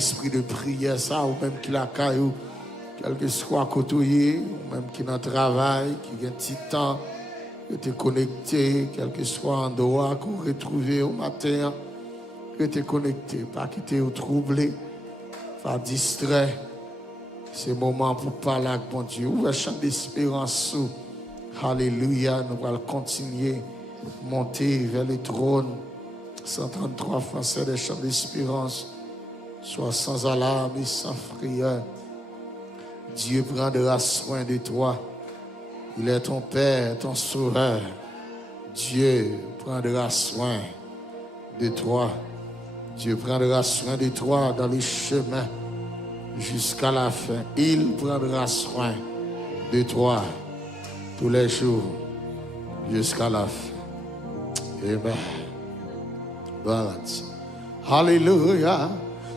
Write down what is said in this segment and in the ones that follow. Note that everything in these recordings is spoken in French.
Esprit de prière, ça, ou même qui la caillou, quel que soit côté, ou même qui dans le travail, qui a un petit temps, que tu es connecté, quel que soit en dehors, qu'on retrouve au matin, que tu es connecté, pas que tu es troublé, pas distrait. C'est le moment pour parler avec mon Dieu. Ouvre chant d'espérance. Alléluia, nous allons continuer, monter vers le trône. 133 Français des chants d'espérance. Sois sans alarme et sans frayeur. Dieu prendra soin de toi. Il est ton Père, ton Sauveur. Dieu prendra soin de toi. Dieu prendra soin de toi dans les chemins jusqu'à la fin. Il prendra soin de toi tous les jours jusqu'à la fin. Amen. Voilà. Alléluia.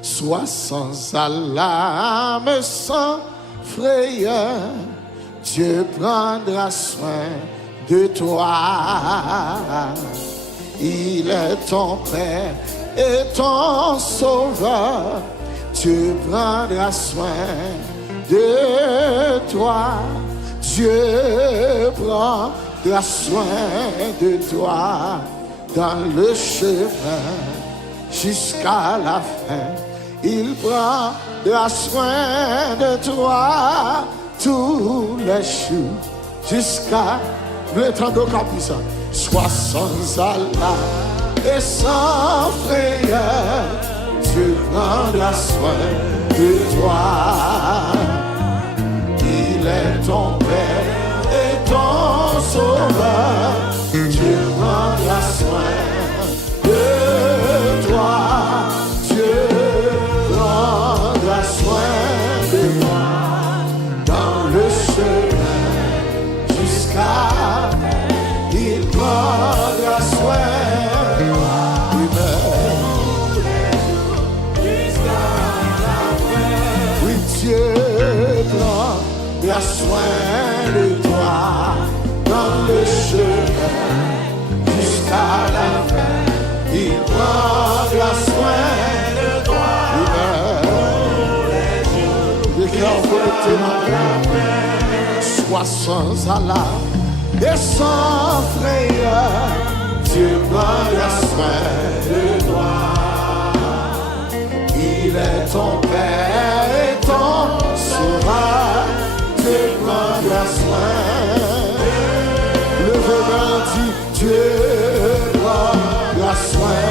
Sois sans alarme, sans frayeur, Dieu prendra soin de toi. Il est ton Père et ton Sauveur, Dieu prendra soin de toi. Dieu prendra soin de toi dans le chemin jusqu'à la fin. Il prendra soin de toi tous les jours jusqu'à le temps de ça. Sois sans alarme et sans frayeur, Dieu prendra soin de toi. Il est ton Père et ton Sauveur, Dieu prendra soin de toi. Dieu prendra soin de toi dans le chemin jusqu'à il prendra soin de toi. Oui, Dieu prendra soin de toi dans le chemin jusqu'à la fin. Il prendra soin de toi. Sois sans alarme et sans frayeur, Dieu prendra soin de toi. Il est ton Père et ton Sauveur, Dieu prendra soin. Le vivant dit, Dieu prendra soin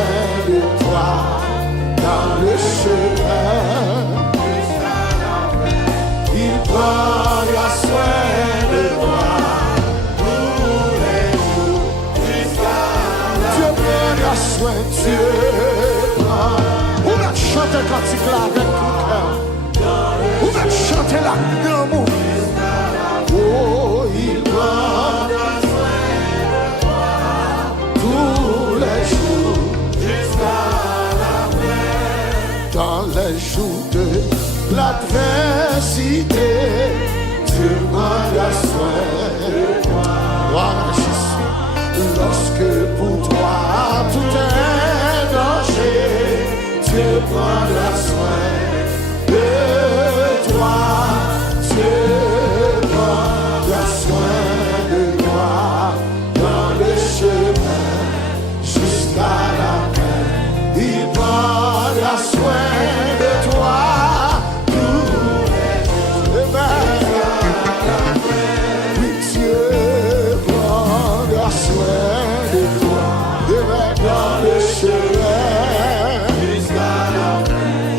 de toi dans le chemin. Il prendra soin de toi tous les jours jusqu'à la fin. Dieu prendra soin, Dieu prendra. On va chanter cantique là avec tout cœur. On va chanter là d'amour. Oh, il prendra soin de toi tous les jours jusqu'à la fin. Dans les jours de l'adversité, Dieu prendra soin de toi. Voilà, Jésus. Lorsque pour toi tout est danger, Dieu prendra soin de toi. Dieu prendra soin de toi dans le chemin jusqu'à la fin. Il prendra soin de toi. Dans le chemin jusqu'à la fin,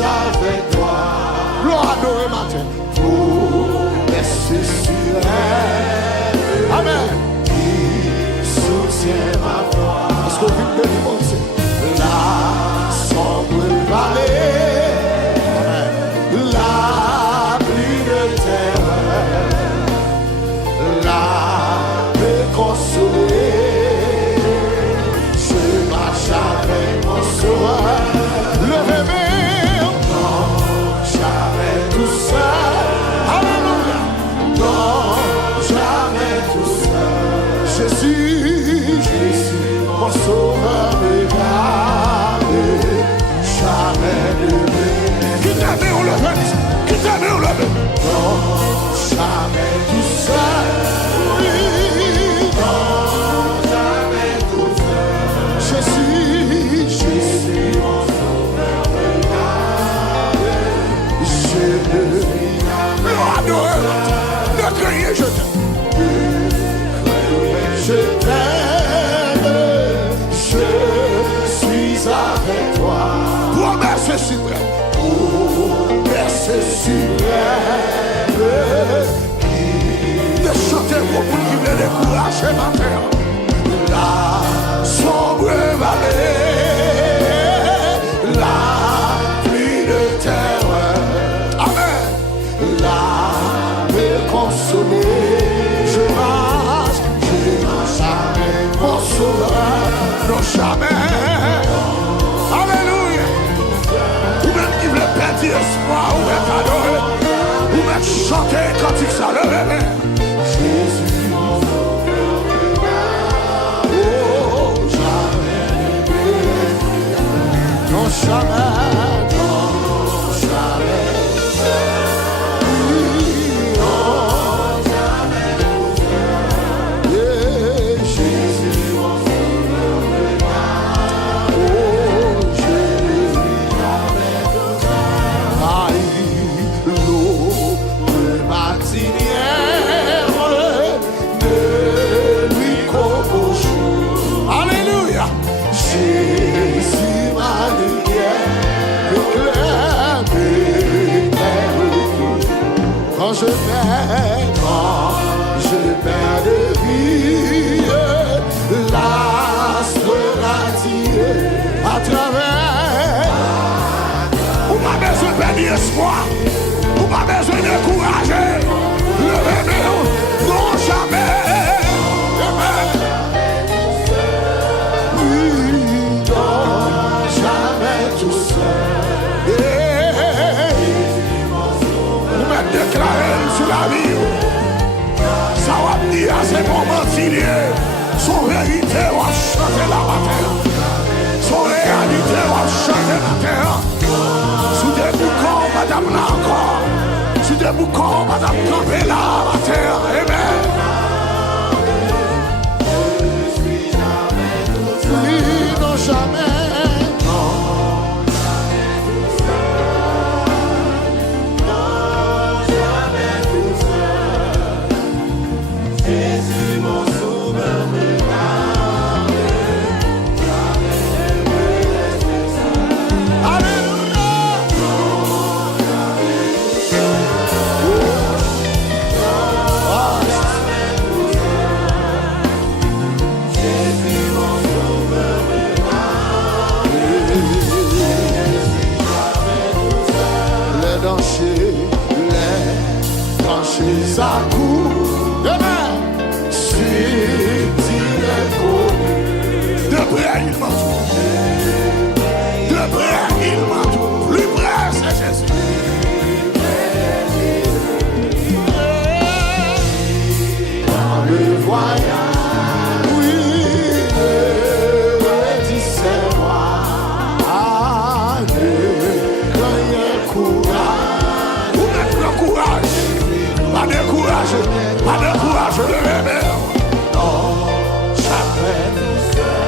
avec toi. Gloire adorée matin. Pour laisser sirène. Amen. Qui soutient ma voix. Est-ce qu'on vit de l'immense? La sombre vallée. Amen. La pluie de terreur. La paix consolée. Je marche avec mon sauveur. Levez-moi. Non, jamais tout seul. Alléluia. Non, jamais tout seul. Jésus, mon sauveur me garde. Jamais ne m'énerve. Qui t'a mis au lever? Qui t'a mis au lever? Non, jamais tout seul. Oui, non, jamais tout seul. Jésus, mon sauveur me garde. Je ne vis jamais. Ne criez, je t'aime. Je t'aime. Je suis avec toi. Promesse suprême. Promesse suprême. Ne chantez pas pour qui me décourager ma terre. La sombre vallée, la pluie de terreur. Amen. La paix consolée. Je marche avec mon sauveur. Non, jamais. Alléluia. Ou même qui veut perdre espoir, ou même adorer, ou même chanter quand il s'en lève. Jésus, mon sauveur. Oh, jamais. Non, jamais. Non, jamais. Non, jamais. Jésus, mon sauveur. Oh, Jésus. L'eau de matinière ne lui qu'au jour. Alléluia. Jésus, ma lumière, l'éclair quand je perds de vie, l'astre attire à travers. Ou pas besoin de perdre espoir. Ou pas besoin de décourager. Levez-vous. Non, jamais. Amen. Oui, non, jamais tout seul. Vous m'êtes déclaré sur la vie. Ça va me dire à ces moments filiers. Son vérité va chanter la terre. Son réalité va chanter la terre. Sous des boucons, madame là encore. Sous des boucons, madame campée là, la terre. Amen. Oui, non, jamais. Non, jamais tout seul. Non, jamais tout seul. Jésus, mon sauveur, me garde. Jamais ne me laisse seul. Alléluia. Les à coups de main, subtil et connu. De près, il m'entoure. De près, il m'entoure. Plus près, c'est Jésus. Dans le voyage, oui, dis-moi. Ah, ne craignez courage. Vous mettez le courage. Pas de courage, de bébé. Non, jamais tout seul.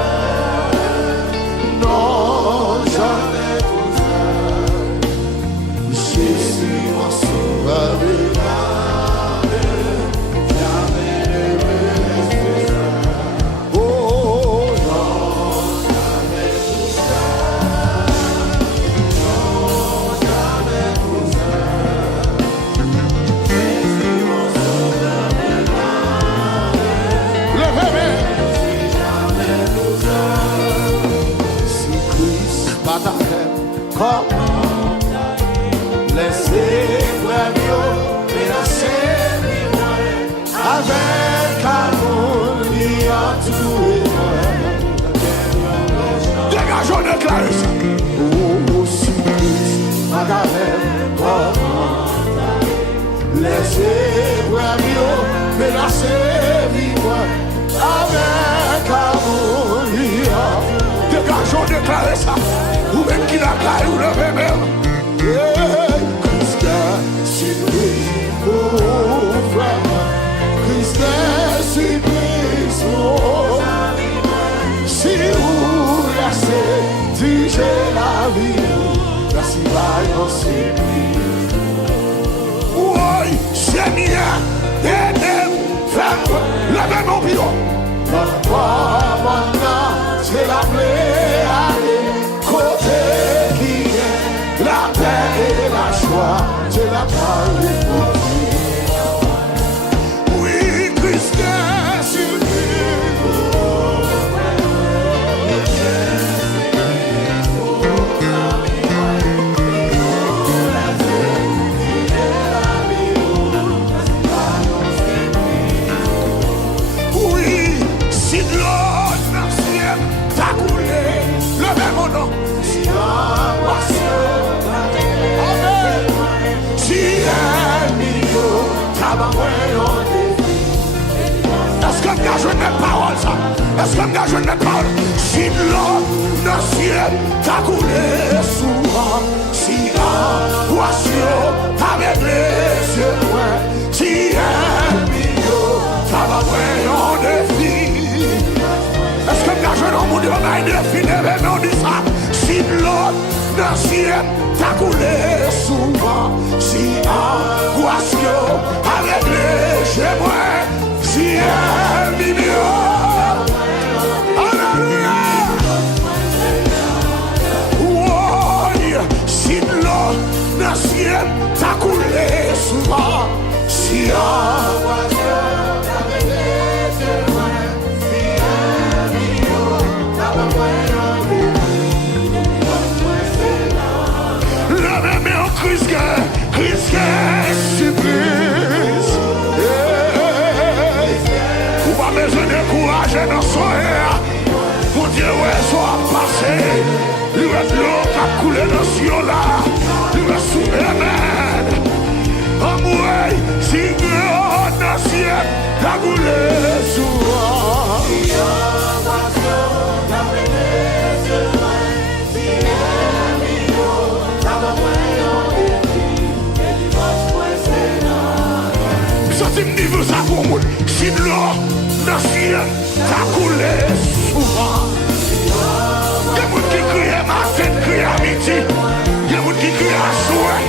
Non, jamais tout seul. Jésus, mon sauveur, me garde. Jamais ne me laisse seul. Oh, non, jamais tout seul. Non, laissez frère menacer moi avec amour ni entouré moi. Dégageons de Clarisse. Oh, si Christ ma galère, laissez frère menacer moi avec amour ni entouré. Dégageons de Clarisse. Ou même qui la caille ou le même. Christ surprise pour frère. Christ surprise pour si vous laissez toucher la vie, la si va aussi. Oui, Seigneur, aidez-moi, faites-moi, levez mon bureau. Notre maintenant, c'est la plaie à côté qui est la paix et la joie, c'est la parole pour Dieu. Oui, Christ est sur oui, si l'eau n'a pas coulé, levez mon nom. Est-ce que je n'ai parole ça? Est-ce que je n'ai parole? Si l'eau dans ciel t'a coulé souvent, si un oiseau avec les yeux loin, si un milieu t'a en défi. Est-ce que je n'en vous demande un défi? Mais on dit ça. Si l'eau dans ciel t'a coulé souvent, si un oiseau avec les yeux loin, si un milieu. Alléluia. Oui, si l'eau dans ciel t'a coulé souvent, si un oiseau avec les yeux loin, si un milieu t'a le même en Christ, surprise. Ou pas besoin de courage dans son air. Pour Dieu, ouais, soit passé. Lui est l'eau qui a coulé dans ce ciel là. Lui est sous Amen. En moi, si l'eau dans ce ciel a coulé souvent. Si me dit ça pour moi, si l'eau dans le ciel t'a coulé souvent. Il y a des gens qui crient ma tête, crient à midi. Il y a des gens qui crient à souhait.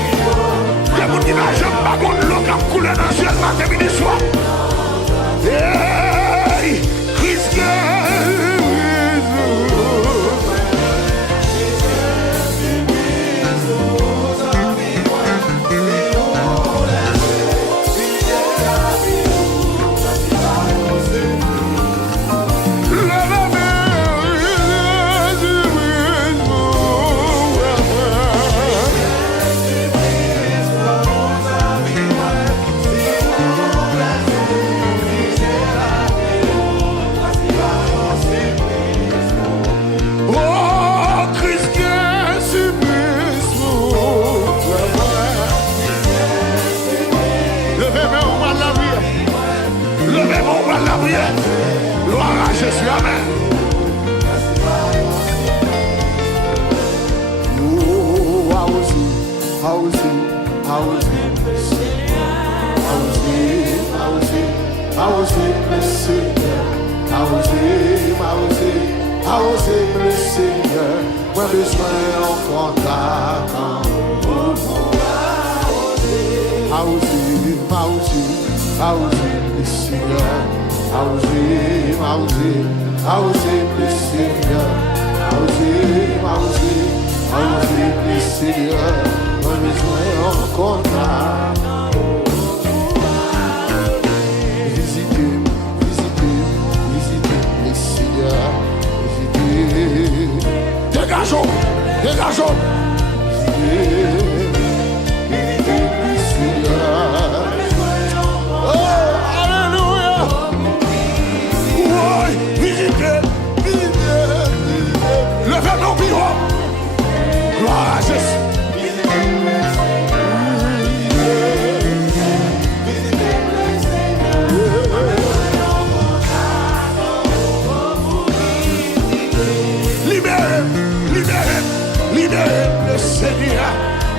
Il y a des gens qui n'ont jamais pas l'eau qui a coulé dans le ciel matin, midi, soir. Hey, Christ, gloire à Jésus, amen. Oh, how is it, le Seigneur, moi besoin en contact. How is it, le Seigneur, how is it, le Seigneur, le Seigneur, moi besoin en contact. Visitez, les Seigneurs. Dégageons.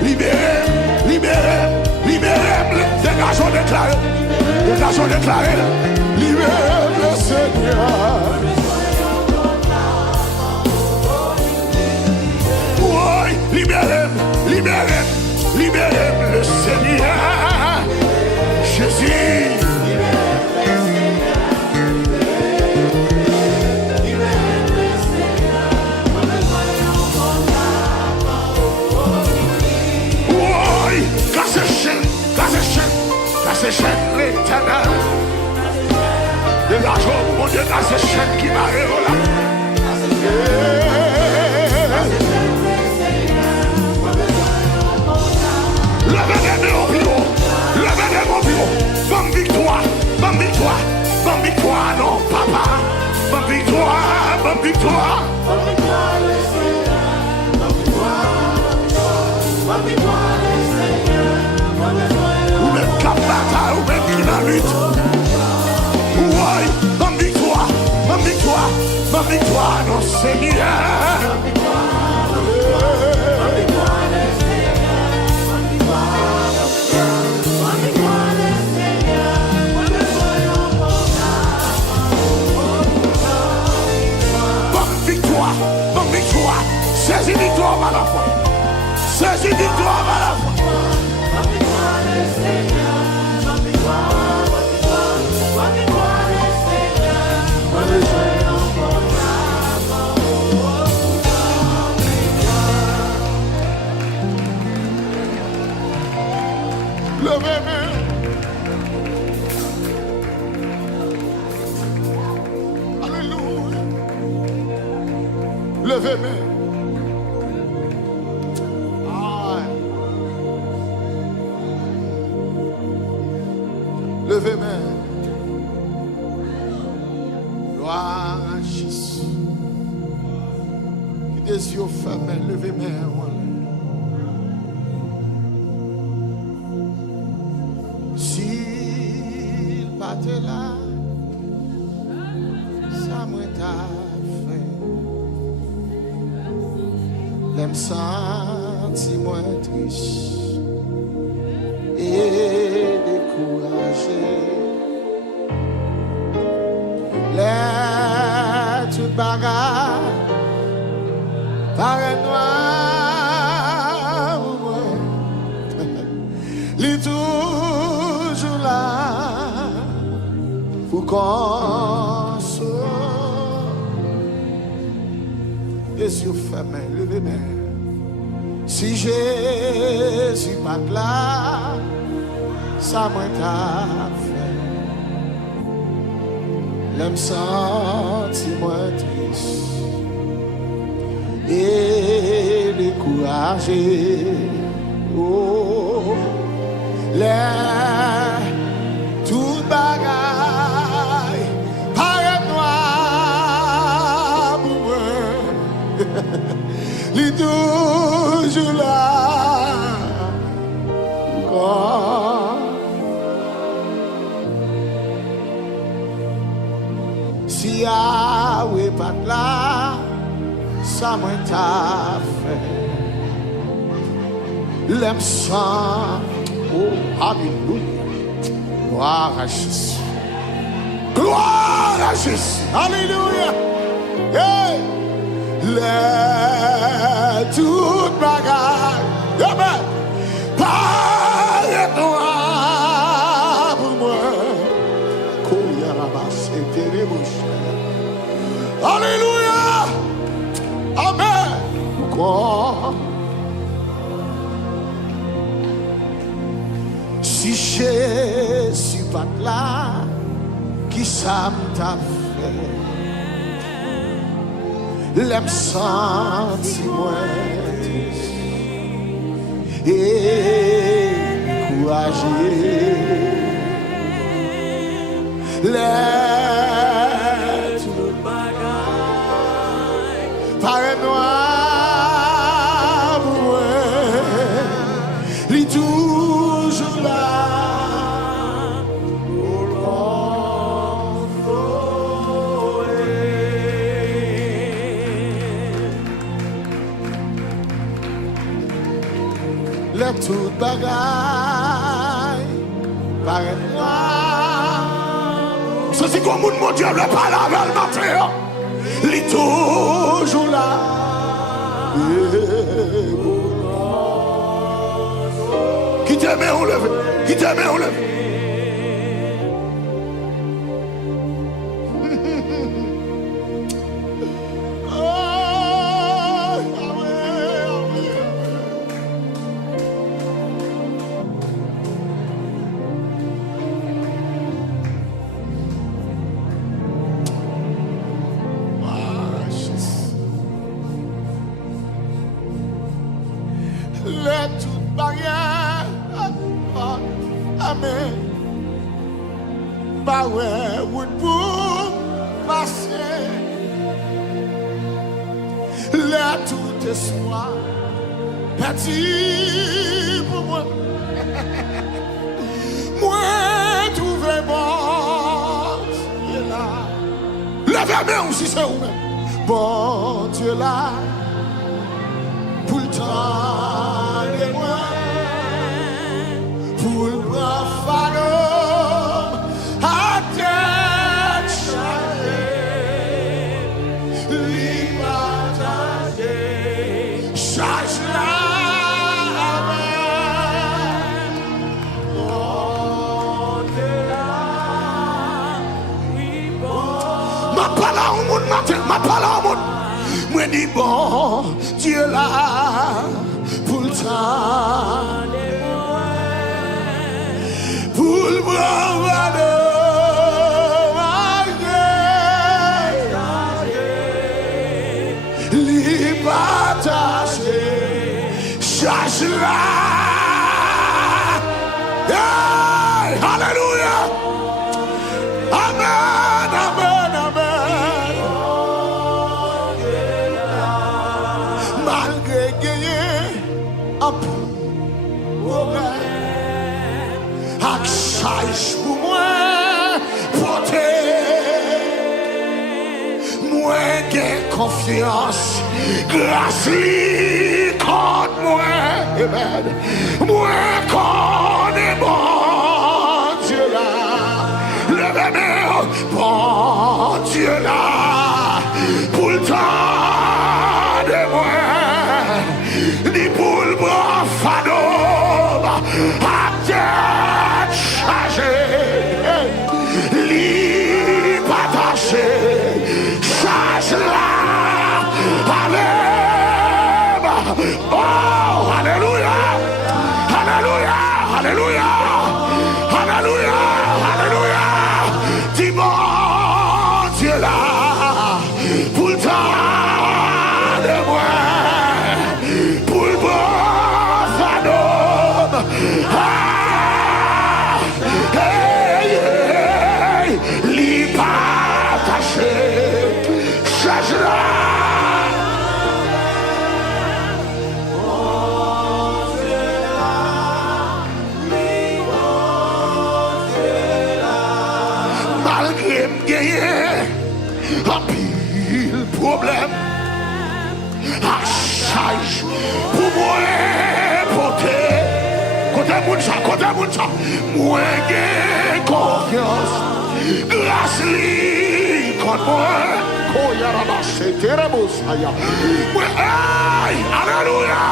libérez, libérez, libérez, dégageons déclaré, dégageons déclaré, libérez le Seigneur. Oui, libérez, libérez, libérez le Seigneur. Jésus. Casse chaîne l'éternel. Dégageons, mon Dieu, casse chaîne qui m'a révélé. Levez les mains au bureau. Levez les mains au bureau. Bonne victoire. Bonne victoire. Bonne victoire, non, papa. Bonne victoire. Bonne victoire. Bonne victoire, le Seigneur. Bonne victoire. Bonne victoire, le Seigneur. Bonne victoire. Ou même cap bataille, ou même qui la lutte. Oui, bonne victoire, bonne victoire, bonne victoire, non Seigneur. Bonne victoire, bonne victoire, le Seigneur. Bonne victoire, bonne victoire, le Seigneur. Bonne victoire, bonne victoire, saisis victoire par la foi. Saisis victoire par la foi. Levez-moi. Alléluia. Levez-moi. Levez-moi. Gloire à Jésus. Qui des yeux fermés, levez-moi. S'il battait là, ça m'a fait. L'aime senti moins triste et découragé. Les toutes bagarres paraît noir ou moins. Les toujours là pour qu'on soit. Les yeux fermés, levez-moi. Si Jésus pas là, ça m'a fait. L'aime senti moins triste et découragé. Oh, les tout bagaille paraît noir pour moi. Les toujours là. Oh. Si Yahweh pas là, ça m'a fait. L'aime sang, oh, alléluia. Gloire à Jésus. Gloire à Jésus. Alléluia. Hey. Les toutes bagailles. Amen. Parle toi pour moi. C'est terrible. Alléluia. Amen. Quoi? Si Jésus pas là, qui ça t'a fait? L'aime senti moins triste et découragé. Les tout bagaille paraît noir pour moi. Les toujours là. les toutes bagailles, paraît-moi. C'est comme mon Dieu ne parle avec le matin. Il est toujours là. Qui t'aime, on lève. Qui t'aime, on lève. Les toutes barrières, amen. Bah ouais, pour passer. Les tout espoir, petit pour moi. Moi, trouver bon Dieu là. Levez-moi aussi, c'est vous-même. Bon Dieu là. Pour le temps de moi, pour le profano, à tête chargée, lui partager, charge la main. Bon Dieu là, oui bon. Ma parole au monde matin, ma parole au monde. Moi dis bon Dieu là pour le temps pour le bravado li partager charge là. Hey, hallelujah, amen, amen, amen. Malgré gagner un peu, ak charge pour moi, porter, moi j'ai confiance, grâce lui contre moi, amen. Moi connais bon Dieu là, levez-moi, bon Dieu là, pour le temps de moi. Ni pour le bras fado, à tête chargée, li partager, charge là, allez, oh, alléluia, alléluia, alléluia, alléluia, alléluia, dis bon Dieu là, pour le temps de moi. Malgré gagner un pile problème, à charge pour moi porter. Côté moun ça, moi j'ai confiance, grâce lui contre moi. Alléluia,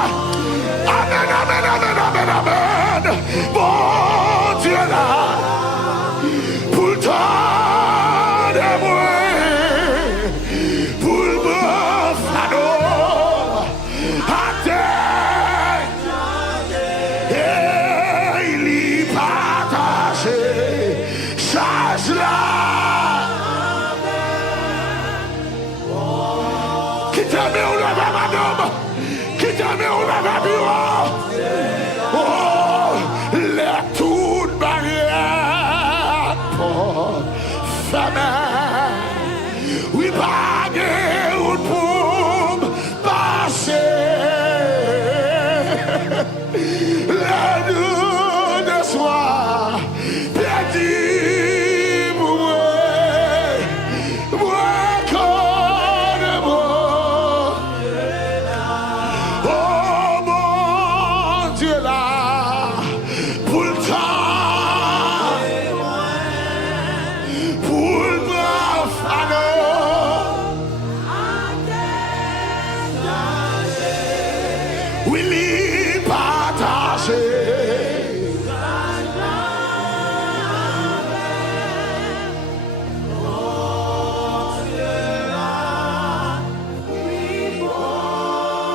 amen, amen, amen, amen, amen. Bon Dieu là, pour le temps de moi, pour le bon fado, à terre, et il y partage, charge là. Qui t'a mis au lève madame, qui t'a mis au lève bureau, oh, let We live